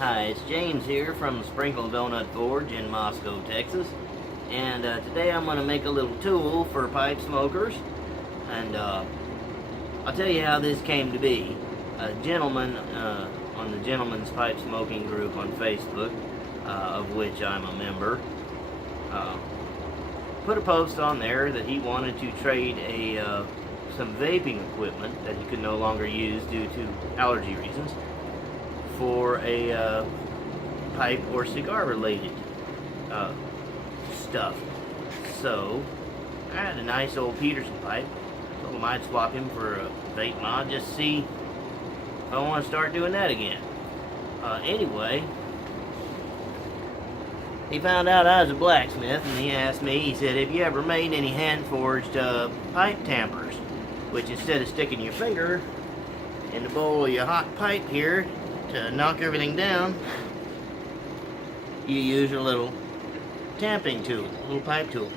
Hi, it's James here from Sprinkle Donut Forge in Moscow, Texas. And today I'm going to make a little tool for pipe smokers. And I'll tell you how this came to be. A gentleman on the Gentleman's Pipe Smoking group on Facebook, of which I'm a member, put a post on there that he wanted to trade some vaping equipment that he could no longer use due to allergy reasons for a pipe or cigar related stuff. So I had a nice old Peterson pipe. I told him I'd swap him for a vape mod just to see if I want to start doing that again. Anyway, he found out I was a blacksmith, and he asked me, he said, have you ever made any hand-forged pipe tampers? Which, instead of sticking your finger in the bowl of your hot pipe here to knock everything down, you use a little tamping tool, a little pipe tool.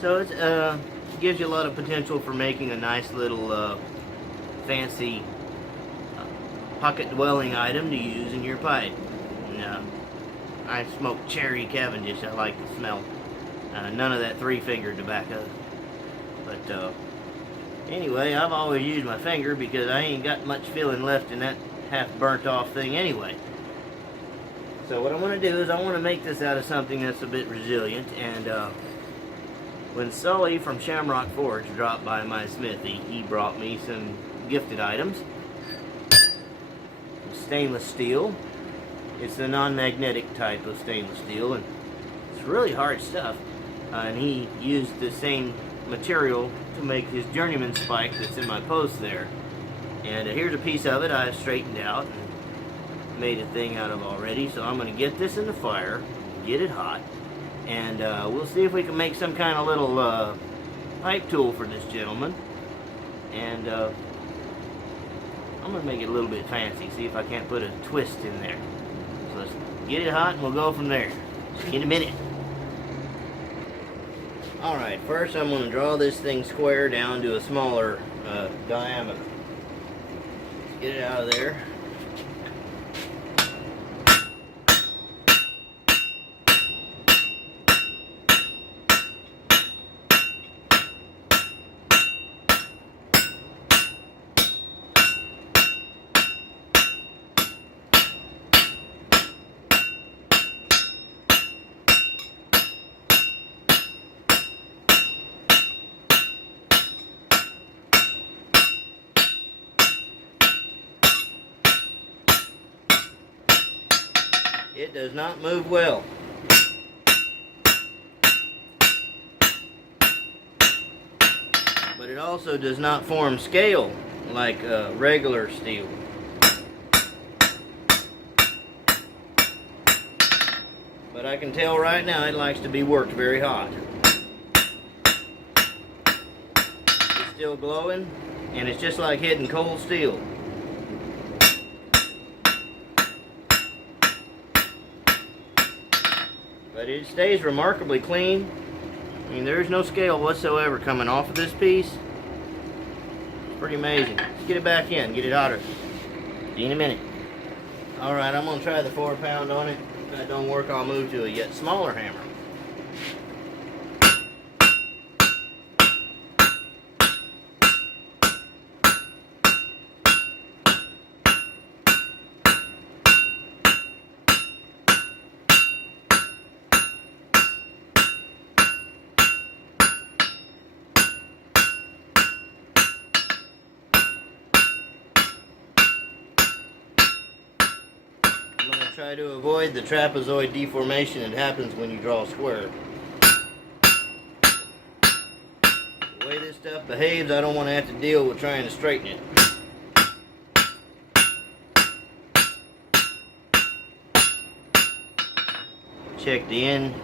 So it gives you a lot of potential for making a nice little fancy pocket-dwelling item to use in your pipe. And, I smoke cherry Cavendish. I like the smell. None of that three-finger tobacco. But anyway, I've always used my finger because I ain't got much feeling left in that half burnt off thing anyway. So what I want to do is I want to make this out of something that's a bit resilient. And when Sully from Shamrock Forge dropped by my smithy, he brought me some gifted items. Stainless steel. It's the non-magnetic type of stainless steel, and it's really hard stuff. And he used the same material to make his journeyman spike that's in my post there. And here's a piece of it I've straightened out and made a thing out of already. So I'm going to get this in the fire, get it hot, and we'll see if we can make some kind of little pipe tool for this gentleman. And I'm going to make it a little bit fancy, see if I can't put a twist in there. So let's get it hot and we'll go from there. See you in a minute. Alright, first I'm going to draw this thing square down to a smaller diameter. Let's get it out of there. It does not move well. But it also does not form scale like regular steel. But I can tell right now it likes to be worked very hot. It's still glowing, and it's just like hitting cold steel. But it stays remarkably clean. I mean, there's no scale whatsoever coming off of this piece. It's pretty amazing. Let's get it back in, get it hotter. See you in a minute. Alright, I'm going to try the 4-pound on it. If that don't work, I'll move to a yet smaller hammer. Try to avoid the trapezoid deformation that happens when you draw a square. The way this stuff behaves, I don't want to have to deal with trying to straighten it. Check the end.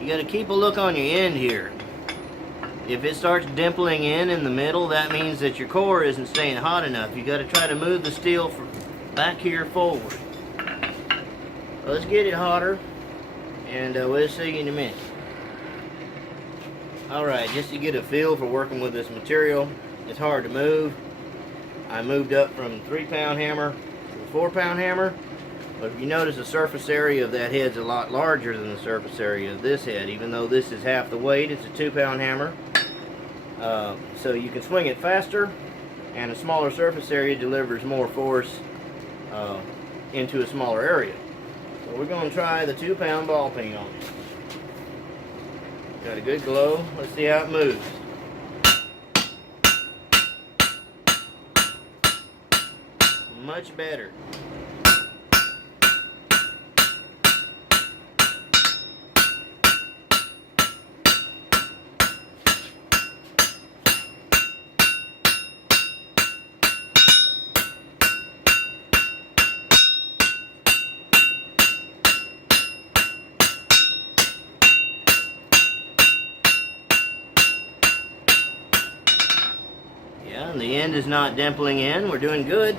You got to keep a look on your end here. If it starts dimpling in the middle, that means that your core isn't staying hot enough. You got to try to move the steel from back here forward. Let's get it hotter, and we'll see you in a minute. Alright, just to get a feel for working with this material, it's hard to move. I moved up from 3-pound hammer to a 4-pound hammer, But if you notice, the surface area of that head's a lot larger than the surface area of this head. Even though this is half the weight, it's a 2-pound hammer. So you can swing it faster, and a smaller surface area delivers more force into a smaller area. So we're going to try the 2-pound ball peen on it. Got a good glow. Let's see how it moves. Much better. Yeah, and the end is not dimpling in. We're doing good.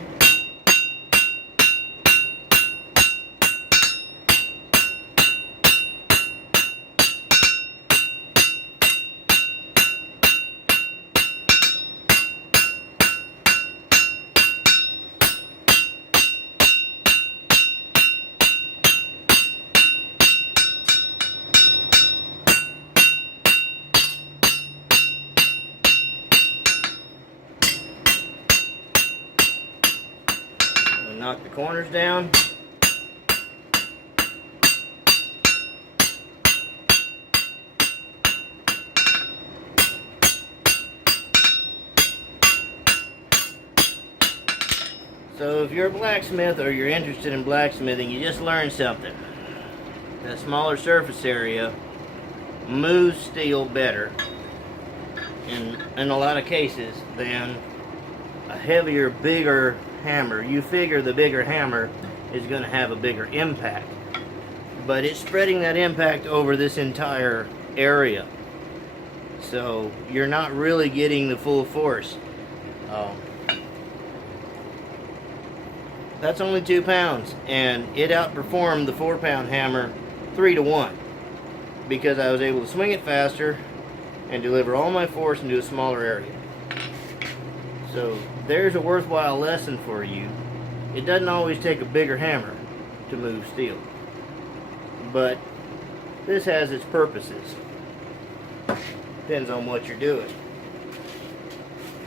Knock the corners down. So if you're a blacksmith or you're interested in blacksmithing, you just learned something. That smaller surface area moves steel better in a lot of cases than a heavier, bigger hammer. You figure the bigger hammer is going to have a bigger impact, but it's spreading that impact over this entire area, so you're not really getting the full force. That's only 2 pounds, and it outperformed the 4-pound hammer 3-to-1 because I was able to swing it faster and deliver all my force into a smaller area. So there's a worthwhile lesson for you. It doesn't always take a bigger hammer to move steel, but this has its purposes. Depends on what you're doing.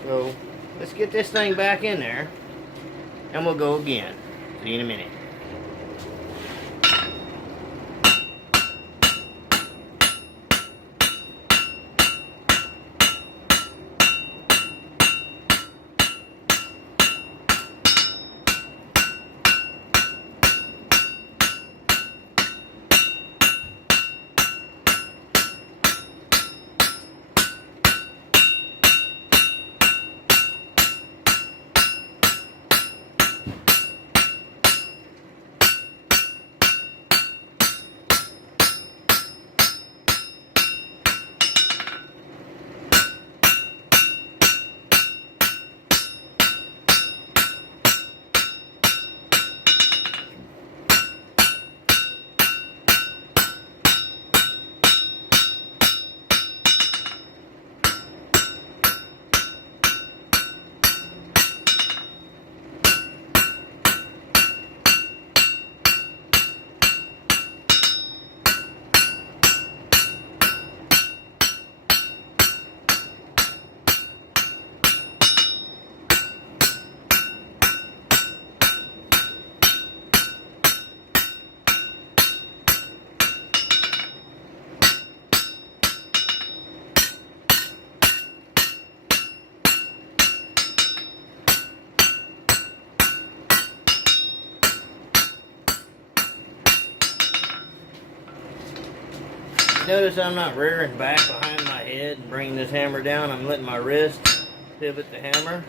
So let's get this thing back in there and we'll go again. See you in a minute. Notice I'm not rearing back behind my head and bringing this hammer down. I'm letting my wrist pivot the hammer.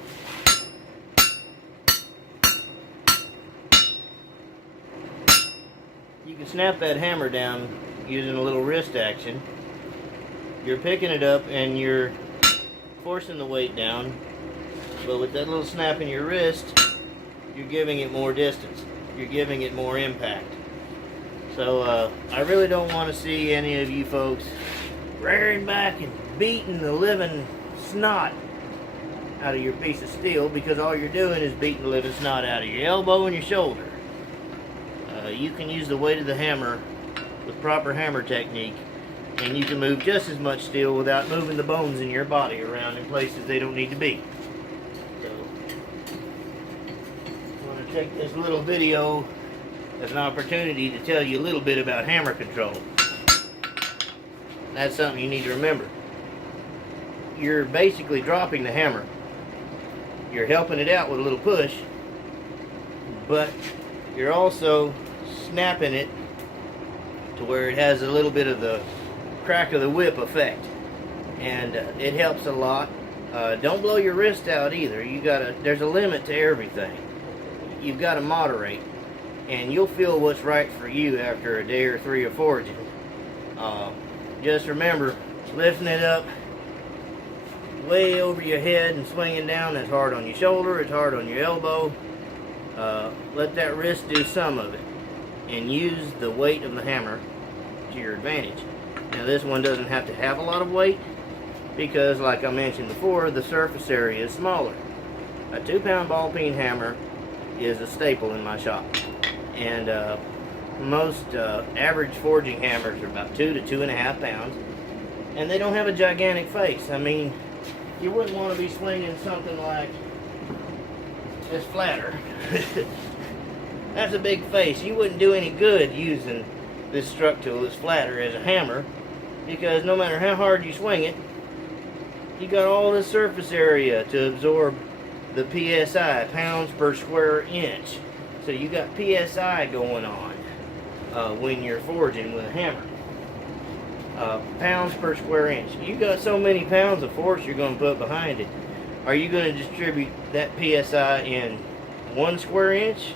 You can snap that hammer down using a little wrist action. You're picking it up and you're forcing the weight down, but with that little snap in your wrist, you're giving it more distance. You're giving it more impact. So I really don't want to see any of you folks rearing back and beating the living snot out of your piece of steel, because all you're doing is beating the living snot out of your elbow and your shoulder. You can use the weight of the hammer with proper hammer technique, and you can move just as much steel without moving the bones in your body around in places they don't need to be. So, I want to take this little video as an opportunity to tell you a little bit about hammer control. That's something you need to remember. You're basically dropping the hammer. You're helping it out with a little push, but you're also snapping it to where it has a little bit of the crack of the whip effect, and it helps a lot. Don't blow your wrist out either. There's a limit to everything. You've got to moderate, and you'll feel what's right for you after a day or 3 of forging. Just remember, lifting it up way over your head and swinging down, that's hard on your shoulder, it's hard on your elbow. Let that wrist do some of it, and use the weight of the hammer to your advantage. Now this one doesn't have to have a lot of weight because, like I mentioned before, the surface area is smaller. A 2-pound ball peen hammer is a staple in my shop, and most average forging hammers are about 2 to 2.5 pounds, and they don't have a gigantic face. I mean, you wouldn't want to be swinging something like this flatter. That's a big face. You wouldn't do any good using this struck tool, this flatter, as a hammer, because no matter how hard you swing it, you got all this surface area to absorb the PSI, pounds per square inch. So you got PSI going on when you're forging with a hammer. Pounds per square inch. You got so many pounds of force you're going to put behind it. Are you going to distribute that PSI in 1 square inch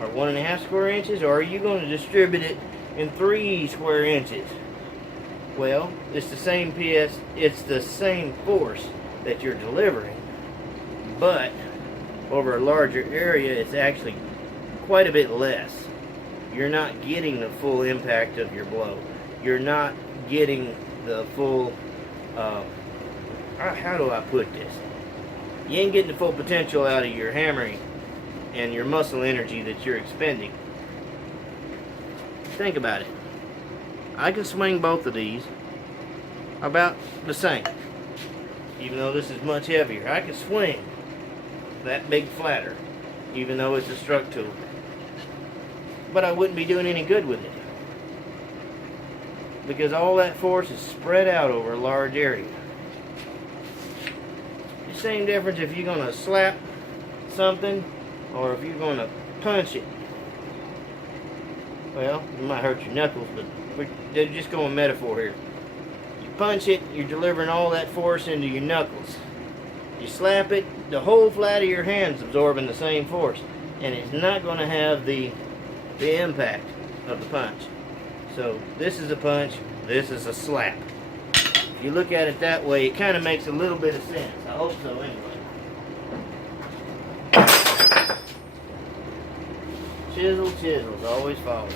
or 1.5 square inches, or are you going to distribute it in 3 square inches? Well, it's the same it's the same force that you're delivering, but over a larger area it's actually quite a bit less. You're not getting the full impact of your blow. You're not getting the full how do I put this? You ain't getting the full potential out of your hammering and your muscle energy that you're expending. Think about it. I can swing both of these about the same, even though this is much heavier. I can swing that big flatter, even though it's a struck tool, but I wouldn't be doing any good with it, because all that force is spread out over a large area. The same difference if you're going to slap something or if you're going to punch it. Well, you might hurt your knuckles, but we're just going metaphor here. You punch it, you're delivering all that force into your knuckles. You slap it, the whole flat of your hand's absorbing the same force, and it's not going to have the impact of the punch. So this is a punch, this is a slap. If you look at it that way, it kind of makes a little bit of sense. I hope so anyway. Chisel, chisels, always follow.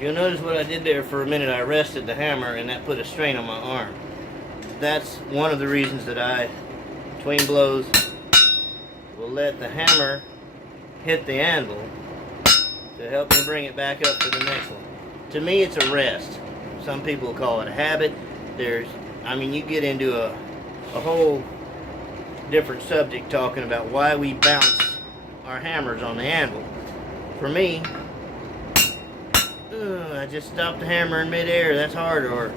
You'll notice what I did there for a minute. I rested the hammer and that put a strain on my arm. That's one of the reasons that I, between blows, will let the hammer hit the anvil to help me bring it back up for the next one. To me, it's a rest. Some people call it a habit. You get into a whole different subject talking about why we bounce our hammers on the anvil. For me, I just stopped the hammer in midair, that's hard, or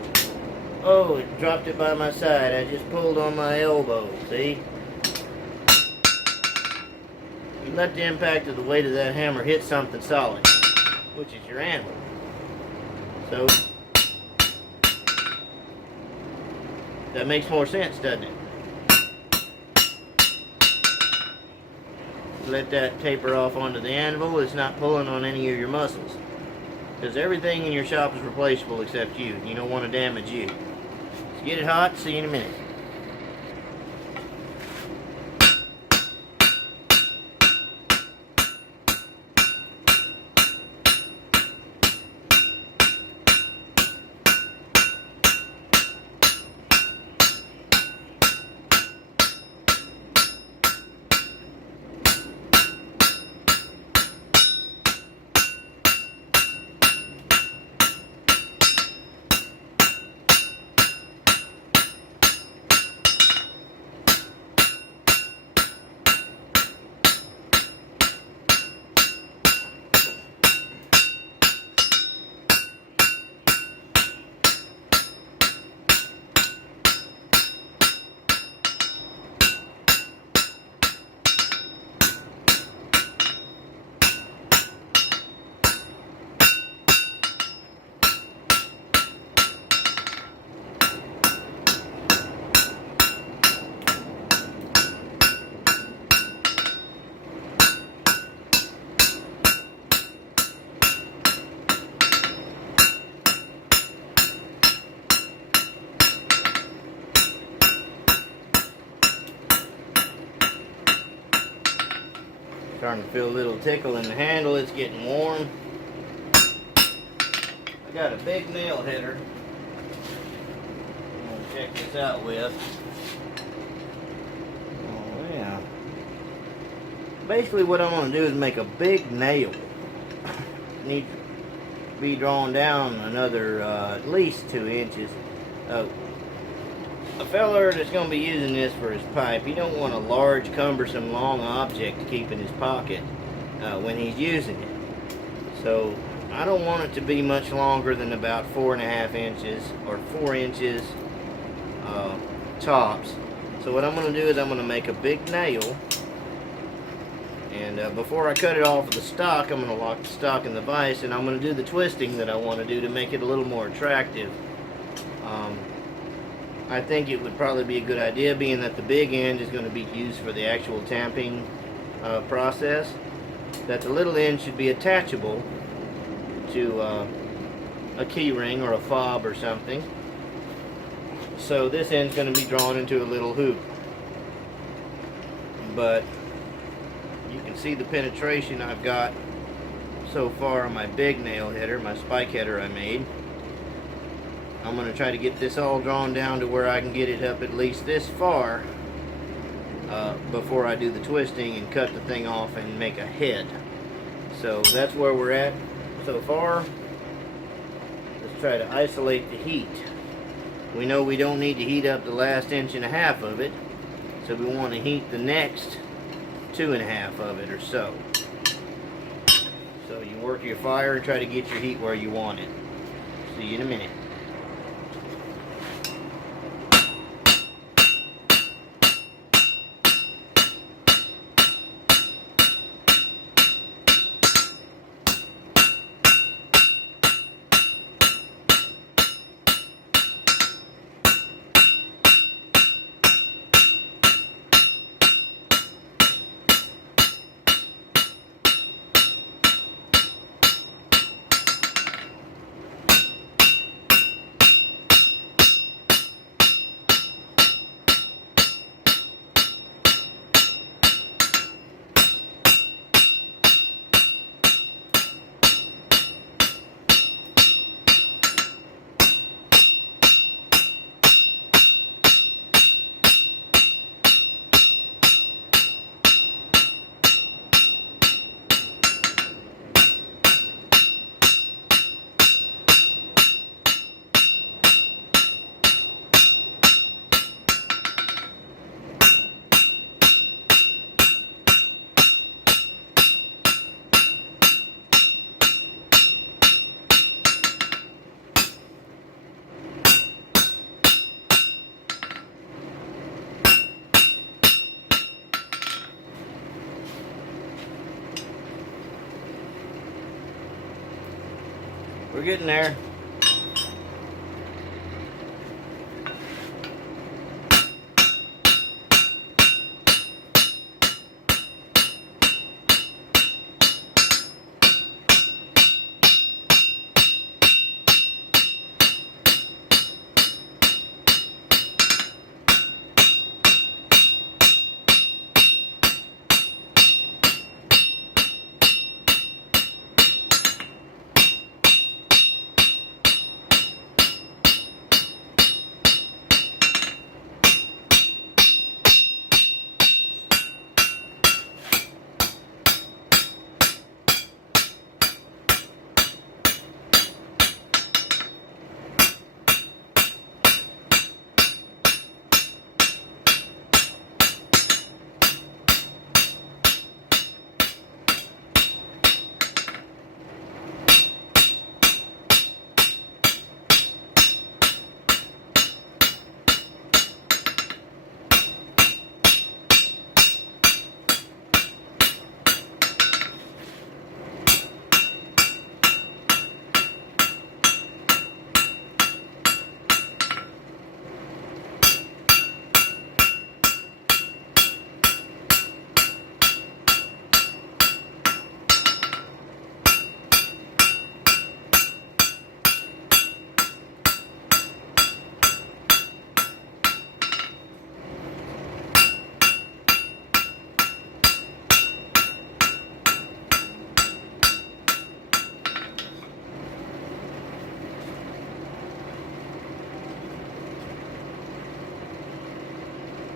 oh, it dropped it by my side, I just pulled on my elbow, see? You let the impact of the weight of that hammer hit something solid, which is your anvil. So that makes more sense, doesn't it? Let that taper off onto the anvil. It's not pulling on any of your muscles, because everything in your shop is replaceable except you. You don't want to damage you. So get it hot. See you in a minute. Starting to feel a little tickle in the handle. It's getting warm. I got a big nail header I'm going to check this out with. Oh yeah. Basically what I'm going to do is make a big nail. Needs to be drawn down another at least 2 inches. A fella that's going to be using this for his pipe, he don't want a large, cumbersome, long object to keep in his pocket when he's using it. So I don't want it to be much longer than about 4.5 inches or 4 inches tops. So what I'm going to do is I'm going to make a big nail, and before I cut it off of the stock, I'm going to lock the stock in the vise, and I'm going to do the twisting that I want to do to make it a little more attractive. I think it would probably be a good idea, being that the big end is going to be used for the actual tamping process, that the little end should be attachable to a key ring or a fob or something. So this end's going to be drawn into a little hoop. But you can see the penetration I've got so far on my big nail header, my spike header I made. I'm going to try to get this all drawn down to where I can get it up at least this far before I do the twisting and cut the thing off and make a head. So that's where we're at so far. Let's try to isolate the heat. We know we don't need to heat up the last 1.5 inches of it, so we want to heat the next 2.5 of it or so. So you work your fire and try to get your heat where you want it. See you in a minute. We're getting there.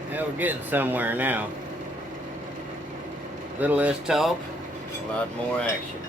Yeah, we're getting somewhere now. A little less talk, a lot more action.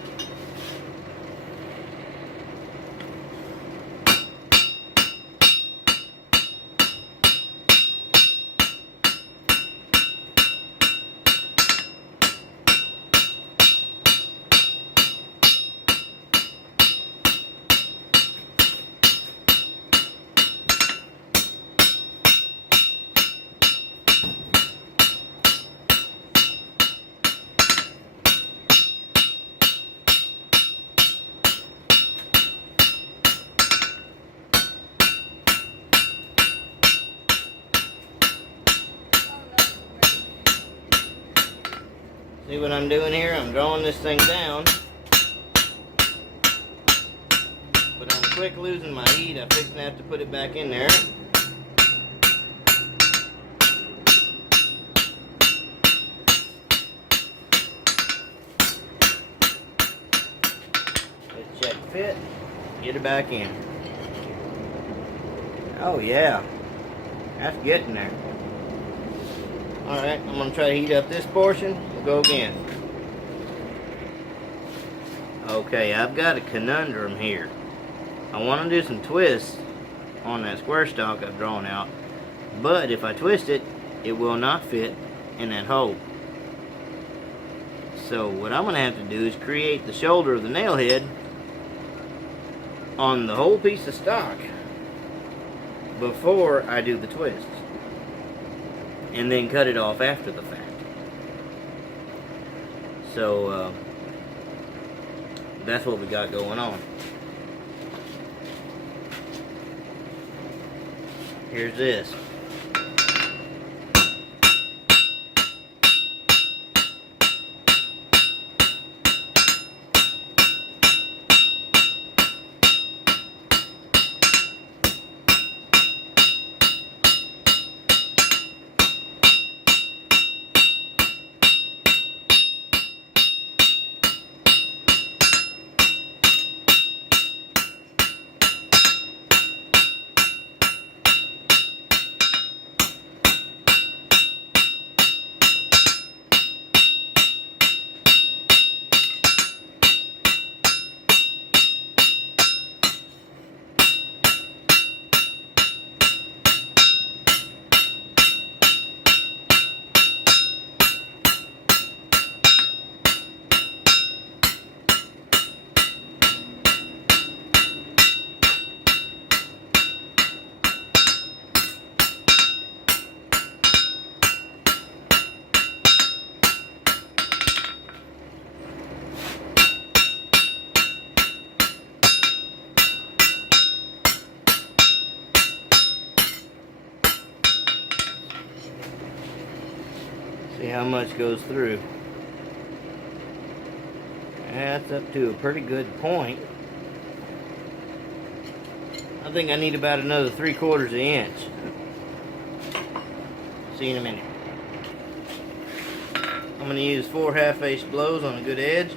See what I'm doing here? I'm drawing this thing down, but I'm quick losing my heat. I'm fixing to have to put it back in there. Let's check fit, get it back in. Oh yeah, that's getting there. Alright, I'm going to try to heat up this portion. We'll go again. Okay, I've got a conundrum here. I want to do some twists on that square stock I've drawn out, but if I twist it, it will not fit in that hole. So what I'm going to have to do is create the shoulder of the nail head on the whole piece of stock before I do the twists, and then cut it off after the fact. So that's what we got going on. Here's this. See how much goes through. That's up to a pretty good point. I think I need about another 3/4 inch. See you in a minute. I'm going to use 4 half-ace blows on a good edge.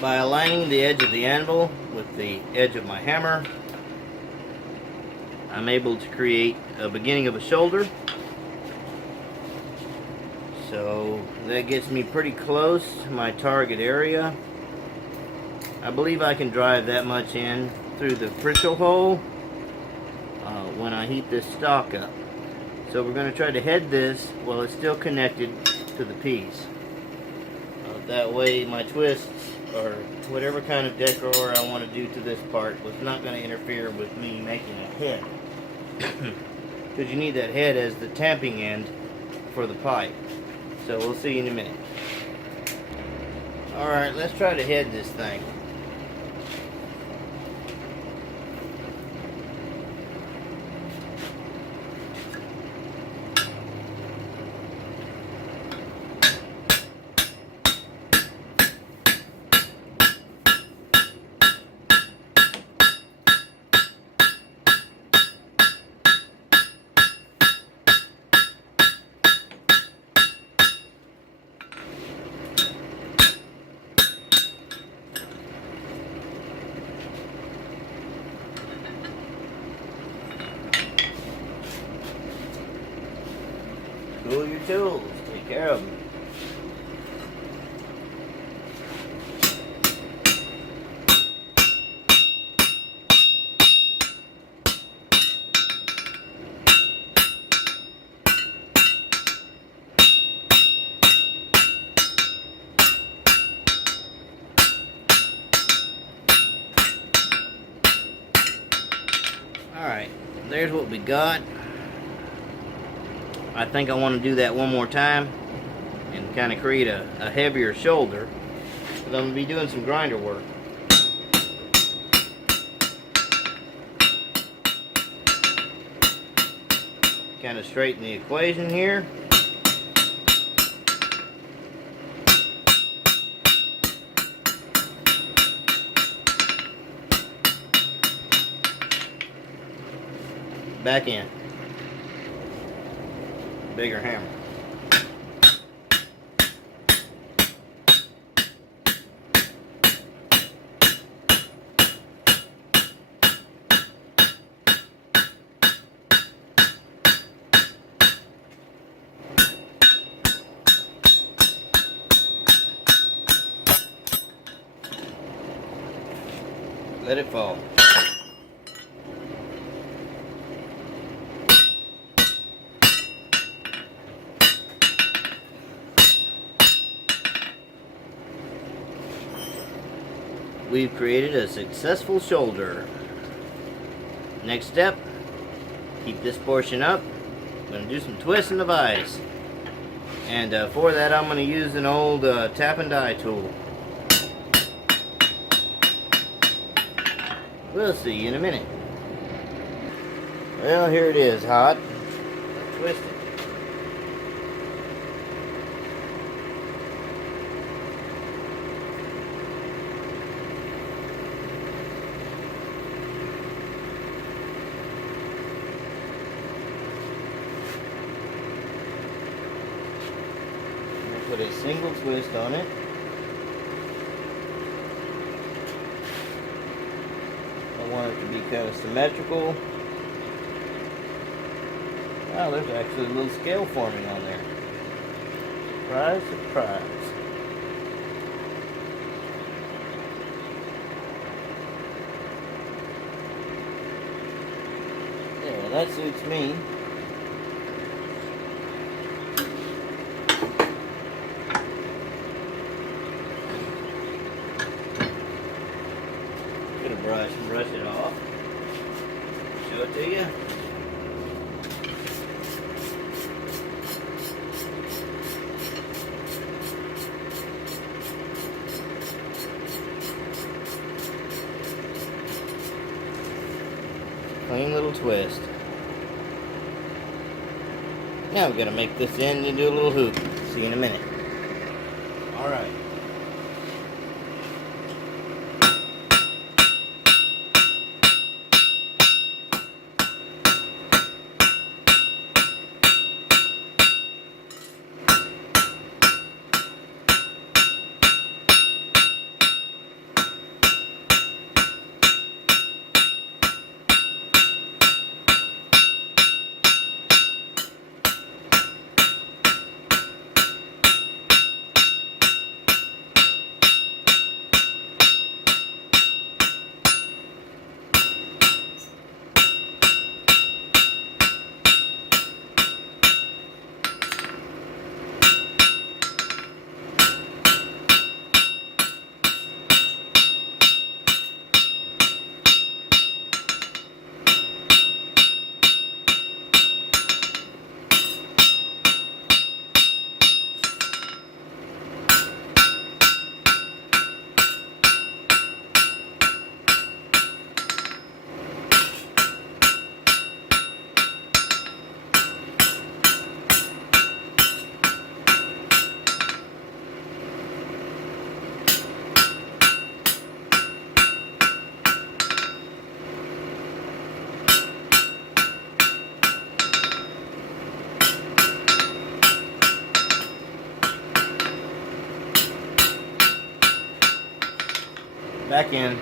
By aligning the edge of the anvil with the edge of my hammer, I'm able to create a beginning of a shoulder. So that gets me pretty close to my target area. I believe I can drive that much in through the Fritzel hole when I heat this stock up. So we're going to try to head this while it's still connected to the piece. That way my twists or whatever kind of decor I want to do to this part was not going to interfere with me making a head. Because you need that head as the tamping end for the pipe. So we'll see you in a minute. Alright, let's try to head this thing. Cool your tools, take care of them. Alright, there's what we got. I think I want to do that one more time and kind of create a heavier shoulder, because I'm going to be doing some grinder work. Kind of straighten the equation here. Back in. Bigger hammer. Let it fall. We've created a successful shoulder. Next step, keep this portion up. I'm going to do some twists in the vise. And for that I'm going to use an old tap and die tool. We'll see you in a minute. Well, here it is, hot. Twist it. Put a single twist on it. I want it to be kind of symmetrical. Wow, there's actually a little scale forming on there. Surprise, surprise. Yeah, that suits me. Get a brush and brush it off. Show it to you. Clean little twist. Now we're going to make this end into a little hoop. See you in a minute. Alright. Back in.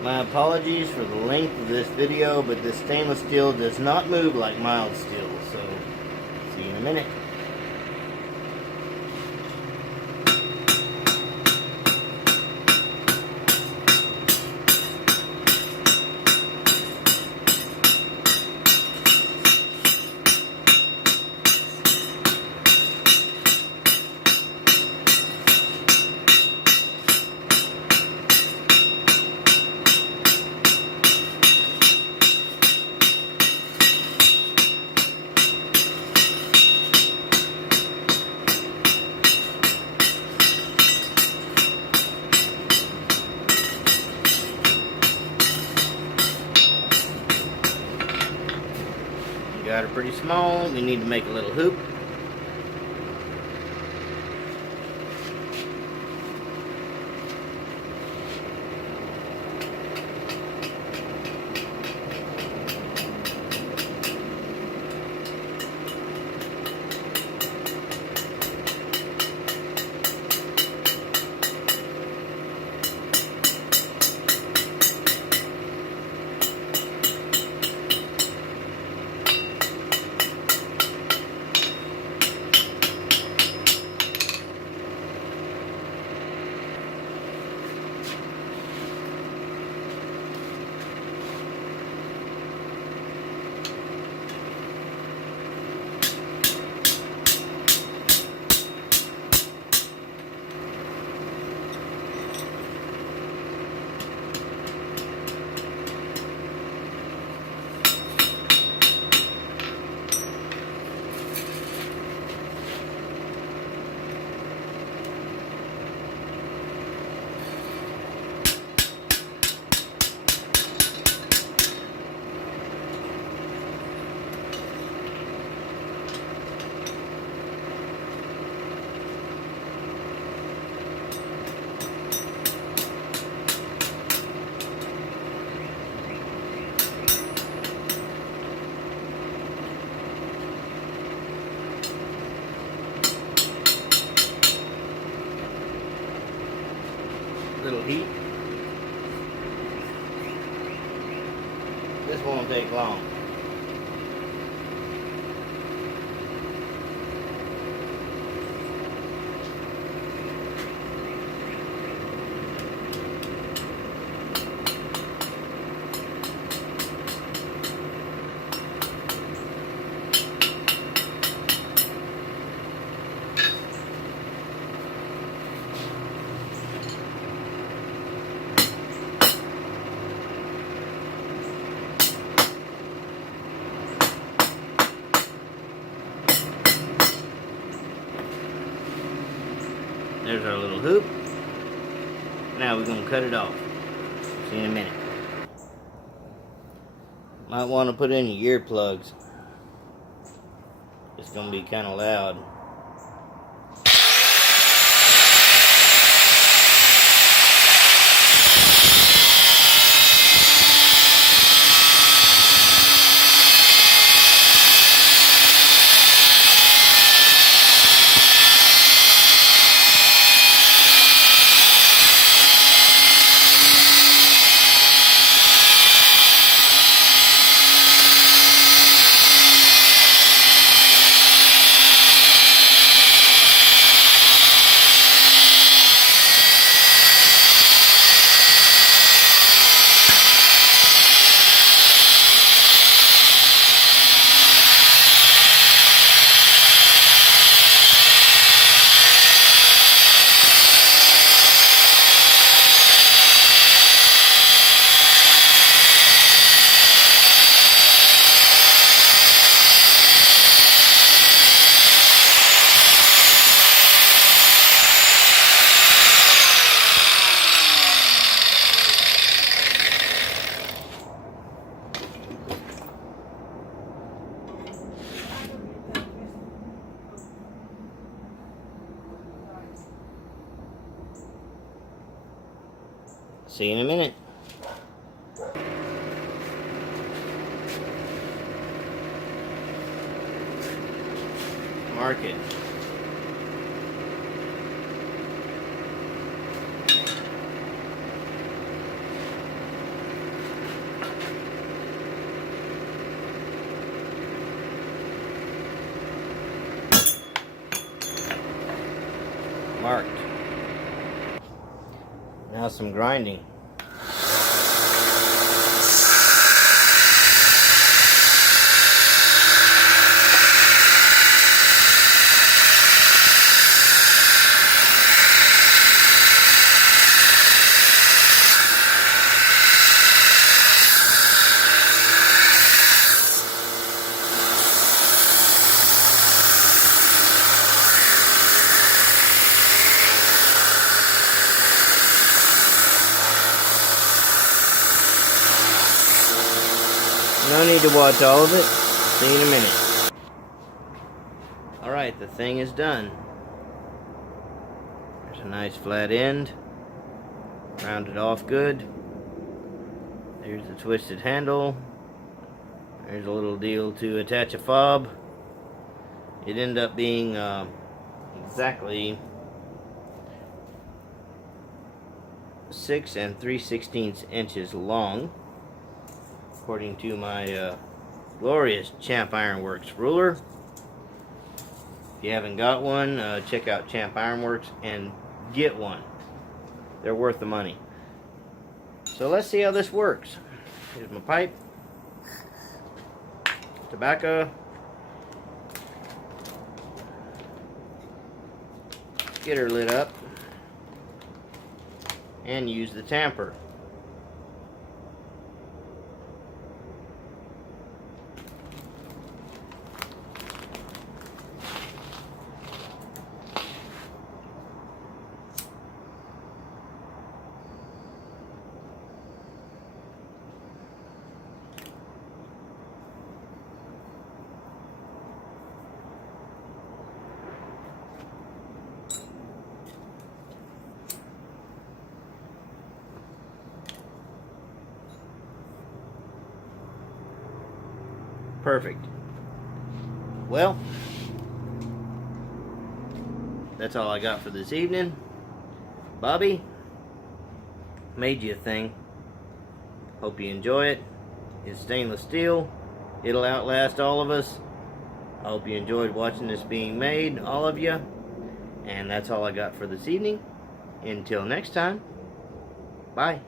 My apologies for the length of this video, but this stainless steel does not move like mild steel, so see you in a minute. Got her pretty small. We need to make a little hoop. little heat. This won't take long. There's our little hoop. Now we're going to cut it off. See you in a minute. Might want to put in your earplugs. It's going to be kind of loud. See you in a minute. Mark it. Marked. Now some grinding. No need to watch all of it. See you in a minute. Alright, the thing is done. There's a nice flat end. Rounded off good. There's the twisted handle. There's a little deal to attach a fob. It ended up being exactly 6 3/16 inches long, according to my glorious Champ Ironworks ruler. If you haven't got one, check out Champ Ironworks and get one. They're worth the money. So let's see how this works. Here's my pipe, tobacco, get her lit up, and use the tamper. Perfect. Well, that's all I got for this evening. Bobby, made you a thing. Hope you enjoy it. It's stainless steel. It'll outlast all of us. I hope you enjoyed watching this being made, all of you. And that's all I got for this evening. Until next time, bye.